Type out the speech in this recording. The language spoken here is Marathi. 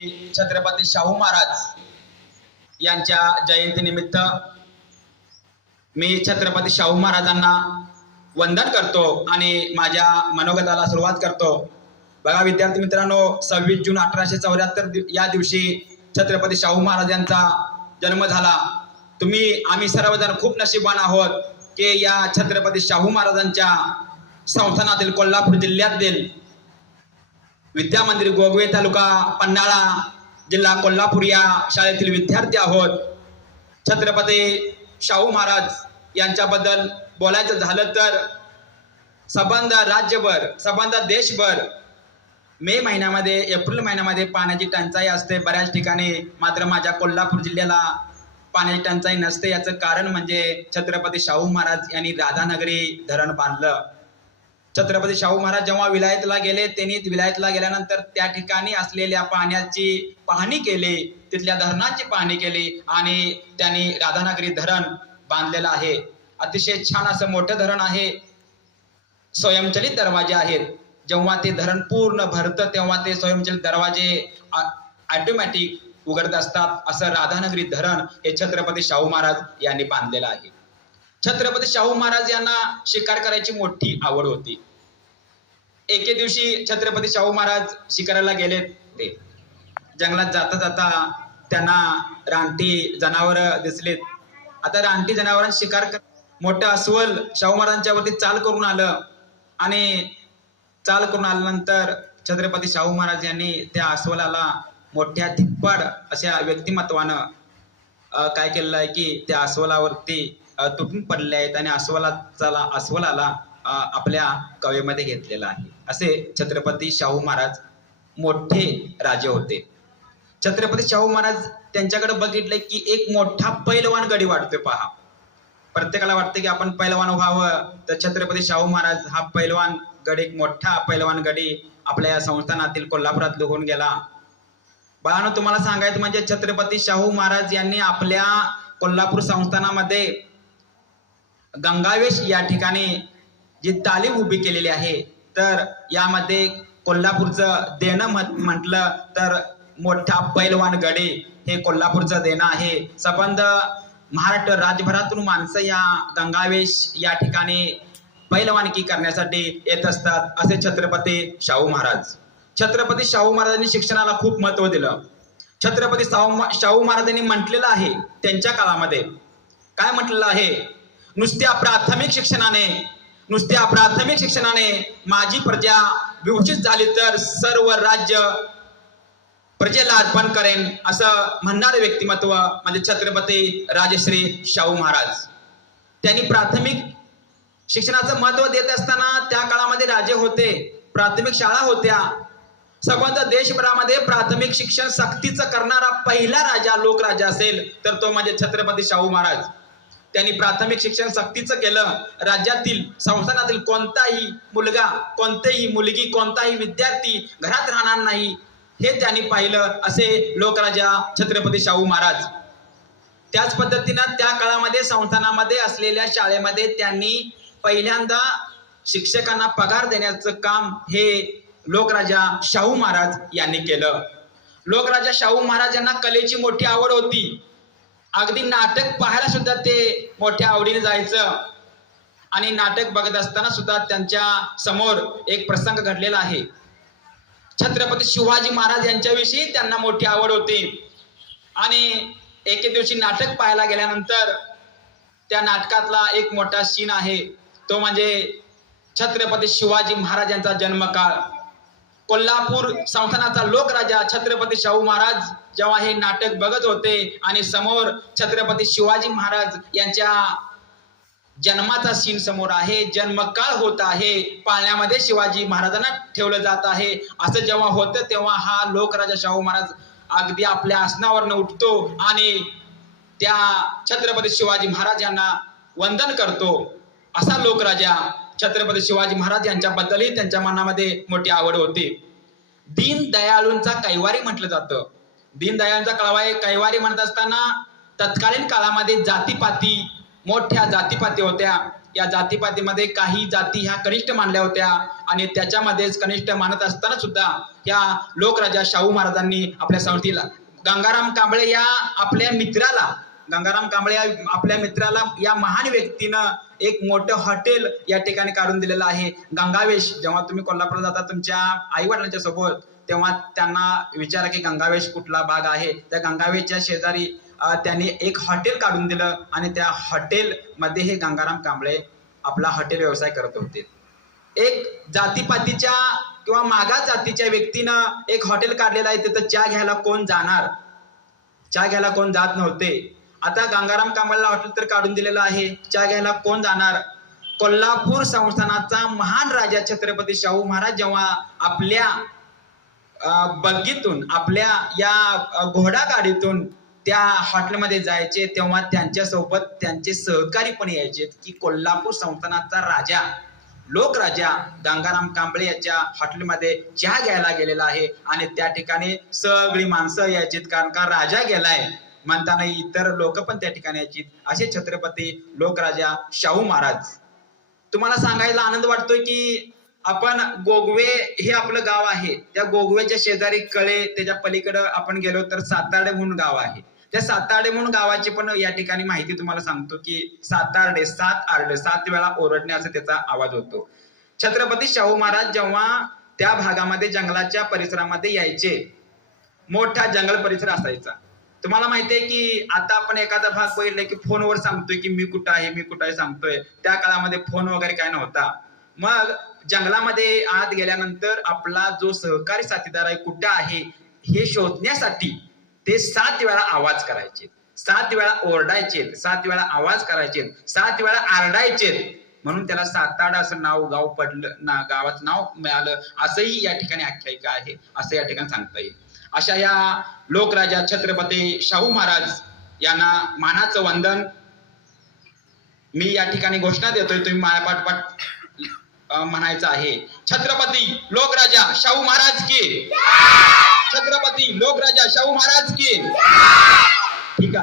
छत्रपती शाहू महाराज यांच्या जयंतीनिमित्त मी छत्रपती शाहू महाराजांना वंदन करतो आणि माझ्या मनोगताला सुरुवात करतो. बघा विद्यार्थी मित्रांनो सव्वीस जून अठराशे चौऱ्याहत्तर या दिवशी छत्रपती शाहू महाराज यांचा जन्म झाला. तुम्ही आम्ही सर्वजण खूप नशीबवान आहोत की या छत्रपती शाहू महाराजांच्या संस्थानातील कोल्हापूर जिल्ह्यातील विद्या मंदिर गोगवे तालुका पन्हाळा जिल्हा कोल्हापूर या शाळेतील विद्यार्थी आहोत. छत्रपती शाहू महाराज यांच्याबद्दल बोलायचं झालं तर संबंध राज्यभर संबंध देशभर मे महिन्यामध्ये एप्रिल महिन्यामध्ये पाण्याची टंचाई असते. बऱ्याच ठिकाणी मात्र माझ्या कोल्हापूर जिल्ह्याला पाण्याची टंचाई नसते. याचं कारण म्हणजे छत्रपती शाहू महाराज यांनी राधानगरी धरण बांधलं. छत्रपती शाहू महाराज जेव्हा विलायतला गेले त्यांनी विलायतला गेल्यानंतर त्या ठिकाणी असलेल्या पाण्याची पाहणी केली तिथल्या धरणाची पाहणी केली आणि त्यांनी राधानगरी धरण बांधलेलं आहे. अतिशय छान असं मोठं धरण आहे. स्वयंचलित दरवाजे आहेत. जेव्हा ते धरण पूर्ण भरतं तेव्हा ते स्वयंचलित दरवाजे ऑटोमॅटिक उघडत असतात. असं राधानगरी धरण हे छत्रपती शाहू महाराज यांनी बांधलेलं आहे. छत्रपती शाहू महाराज यांना शिकार करायची मोठी आवड होती. एके दिवशी छत्रपती शाहू महाराज शिकाराला गेले ते जंगलात जाता जाता त्यांना रानटी जनावर दिसलेत. आता रानटी जनावरांना शिकार कर मोठं अस्वल शाहू महाराजांच्या वरती चाल करून आलं आणि चाल करून आल्यानंतर छत्रपती शाहू महाराज यांनी त्या अस्वलाला मोठ्या धिप्पाड अशा व्यक्तिमत्वानं काय केलेलं आहे की त्या अस्वलावरती तुटून पडले आहेत आणि अस्वलाचा अस्वलाला आपल्या कवेमध्ये घेतलेला आहे. असे छत्रपती शाहू महाराज मोठे राजे होते. छत्रपती शाहू महाराज त्यांच्याकडे बघितलं की एक मोठा पैलवान गडी वाटतोय पहा. प्रत्येकाला वाटतं की आपण पैलवान व्हावं तर छत्रपती शाहू महाराज हा पैलवान गड एक मोठा पैलवान गडी आपल्या या संस्थानातील कोल्हापुरात लिहून गेला. बाळानं तुम्हाला सांगायचं म्हणजे छत्रपती शाहू महाराज यांनी आपल्या कोल्हापूर संस्थानामध्ये गंगावेश या ठिकाणी जी तालीम उभी केलेली आहे तर यामध्ये कोल्हापूरचं देणं म्हटलं तर मोठा पैलवान गडे हे कोल्हापूरचं देणं आहे. संबंध महाराष्ट्र राज्यभरातून माणसं या गंगावेश या ठिकाणी पैलवानकी करण्यासाठी येत असतात असे छत्रपती शाहू महाराज. छत्रपती शाहू महाराजांनी शिक्षणाला खूप महत्त्व दिलं. छत्रपती शाहू शाहू महाराजांनी म्हटलेलं आहे त्यांच्या काळामध्ये. काय म्हटलेलं आहे? नुसत्या प्राथमिक शिक्षणाने नुसत्या प्राथमिक शिक्षणाने माझी प्रजा विभूषित झाली तर सर्व राज्य प्रजेला अर्पण करेन असं म्हणणारे व्यक्तिमत्व म्हणजे छत्रपती राजश्री शाहू महाराज. त्यांनी प्राथमिक शिक्षणाचं महत्त्व देत असताना त्या काळामध्ये राजे होते प्राथमिक शाळा होत्या. संबंध देशभरामध्ये प्राथमिक शिक्षण सक्तीचं करणारा पहिला राजा लोकराजा असेल तर तो म्हणजे छत्रपती शाहू महाराज. त्यांनी प्राथमिक शिक्षण सक्तीचं केलं. राज्यातील संस्थानातील कोणताही मुलगा कोणतेही मुलगी कोणताही विद्यार्थी घरात राहणार नाही हे त्यांनी पाहिलं असे लोकराजा छत्रपती शाहू महाराज. त्याच पद्धतीनं त्या काळामध्ये संस्थानामध्ये असलेल्या शाळेमध्ये त्यांनी पहिल्यांदा शिक्षकांना पगार देण्याचं काम हे लोकराजा शाहू महाराज यांनी केलं. लोकराजा शाहू महाराज यांना कलेची मोठी आवड होती. अगदी नाटक पाहायला सुद्धा ते मोठ्या आवडीने जायचं. आणि नाटक बघत असताना सुद्धा त्यांच्यासमोर एक प्रसंग घडलेला आहे. छत्रपती शिवाजी महाराज यांच्याविषयी त्यांना मोठी आवड होती. आणि एके दिवशी नाटक पाहायला गेल्यानंतर त्या नाटकातला एक मोठा सीन आहे. तो म्हणजे छत्रपती शिवाजी महाराजांचा जन्मकाळ. कोल्हापूर संस्थानाचा लोकराजा छत्रपती शाहू महाराज जेव्हा हे नाटक बघत होते आणि समोर छत्रपती शिवाजी महाराज यांच्या जन्माचा सीन समोर आहे जन्मकाळ होत आहे पाळण्यामध्ये शिवाजी महाराजांना ठेवलं जात आहे. असं जेव्हा होतं तेव्हा हा लोकराजा शाहू महाराज अगदी आपल्या आसनावरनं उठतो आणि त्या छत्रपती शिवाजी महाराज यांना वंदन करतो. असा लोकराजा छत्रपती शिवाजी महाराज यांच्याबद्दलही त्यांच्या मनामध्ये मोठी आवड होती. दीन दयाळूंचा कैवारी म्हटलं जातं. दीन दयाळूंचा कळवा कैवारी म्हणत असताना तत्कालीन काळामध्ये जातीपाती मोठ्या जातीपाती होत्या. या जातीपातीमध्ये काही जाती ह्या कनिष्ठ मानल्या होत्या आणि त्याच्यामध्येच कनिष्ठ मानत असताना सुद्धा या लोकराजा शाहू महाराजांनी आपल्या संस्थेला गंगाराम कांबळे या आपल्या मित्राला गंगाराम कांबळे या आपल्या मित्राला या महान व्यक्तीनं एक मोठं हॉटेल या ठिकाणी काढून दिलेलं आहे. गंगावेश जेव्हा तुम्ही कोल्हापूरला जाता तुमच्या आई वडिलांच्या सोबत तेव्हा त्यांना विचारा की गंगावेश कुठला भाग आहे? त्या गंगावेशच्या शेजारी त्यांनी एक हॉटेल काढून दिलं आणि त्या हॉटेल मध्ये हे गंगाराम कांबळे आपला हॉटेल व्यवसाय करत होते. एक जातीपातीच्या किंवा मागास जातीच्या व्यक्तीनं एक हॉटेल काढलेलं आहे तिथं चहा घ्यायला कोण जाणार? चहा घ्यायला कोण जात नव्हते. आता गंगाराम कांबळेला हॉटेल तर काढून दिलेलं आहे. चहा घ्यायला कोण जाणार? कोल्हापूर संस्थानाचा महान राजा छत्रपती शाहू महाराज जेव्हा आपल्या बग्गीतून आपल्या या घोडा गाडीतून त्या हॉटेलमध्ये जायचे तेव्हा त्यांच्यासोबत त्यांचे सहकारी पण यायचे की कोल्हापूर संस्थानाचा राजा लोकराजा गंगाराम कांबळे याच्या हॉटेलमध्ये चहा घ्यायला गेलेला आहे. आणि त्या ठिकाणी सगळी माणसं यायची कारण का? राजा गेलाय. म्हणताना इतर लोक पण त्या ठिकाणी यायची. असे छत्रपती लोकराजा शाहू महाराज. तुम्हाला सांगायला आनंद वाटतोय की आपण गोगवे हे आपलं गाव आहे. त्या गोगवेच्या शेजारी कळे त्याच्या पलीकडे आपण गेलो तर सातार्डे म्हणून गाव आहे. त्या सातार्डे म्हणून गावाची पण या ठिकाणी माहिती तुम्हाला सांगतो की सातार्डे सात आरडे सात वेळा ओरडणे असा त्याचा आवाज होतो. छत्रपती शाहू महाराज जेव्हा त्या भागामध्ये जंगलाच्या परिसरामध्ये यायचे मोठा जंगल परिसर असायचा. तुम्हाला माहिती आहे की आता आपण एखादा भाग बघितला की फोनवर सांगतोय की मी कुठं आहे मी कुठं आहे सांगतोय. त्या काळामध्ये फोन वगैरे काय नव्हता. मग जंगलामध्ये आत गेल्यानंतर आपला जो सहकारी साथीदार आहे कुठं आहे हे शोधण्यासाठी ते सात वेळा आवाज करायचे. सात वेळा ओरडायचे सात वेळा आवाज करायचे सात वेळा आरडायचे. म्हणून त्याला साताडा असं नाव गाव पडलं ना गावाचं नाव मिळालं. असंही या ठिकाणी आख्यायिका आहे असं या ठिकाणी सांगता येईल. अशा या लोकराजा छत्रपती शाहू महाराज यांना मानाचं वंदन मी या ठिकाणी घोषणा देतोय तुम्ही माझ्या पाठपाठ म्हणायचं आहे. छत्रपती लोकराजा शाहू महाराज की? छत्रपती लोकराजा शाहू महाराज की? ठीक आहे.